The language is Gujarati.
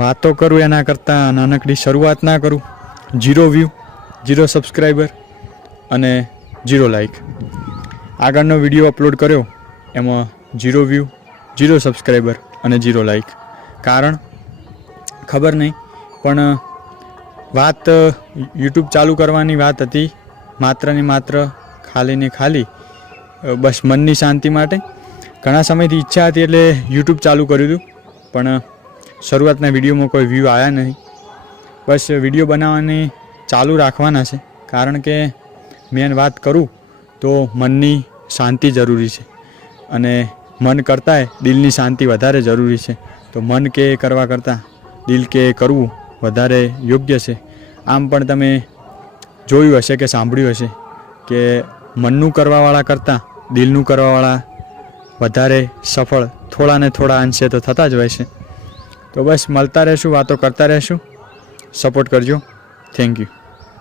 વાતો કરું એના કરતાં નાનકડી શરૂઆત ના કરું? 0 વ્યૂ, 0 સબસ્ક્રાઈબર અને 0 લાઈક. આગળનો વિડીયો અપલોડ કર્યો એમાં 0 વ્યૂ, 0 સબસ્ક્રાઈબર અને 0 લાઈક. કારણ ખબર નહીં, પણ વાત યુટ્યુબ ચાલુ કરવાની વાત હતી માત્ર ને માત્ર ખાલી ને ખાલી બસ મનની શાંતિ માટે. ઘણા સમયથી ઈચ્છા હતી એટલે યુટ્યુબ ચાલુ કર્યું હતું, પણ શરૂઆતના વિડીયોમાં કોઈ વ્યૂ આવ્યા નહીં. બસ વિડીયો બનાવવાની ચાલુ રાખવાના છે, કારણ કે મેન વાત કરું તો મનની શાંતિ જરૂરી છે અને મન કરતાંય દિલની શાંતિ વધારે જરૂરી છે. તો મન કે કરવા કરતાં દિલ કે કરવું વધારે યોગ્ય છે. આમ પણ તમે જોયું હશે કે સાંભળ્યું હશે કે મનનું કરવાવાળા કરતાં દિલનું કરવાવાળા વધારે સફળ થોડા ને થોડા અંશે તો થતા જ હોય છે. તો બસ મળતા રહેશું, વાતો કરતા રહેશું. સપોર્ટ કરજો. Thank you.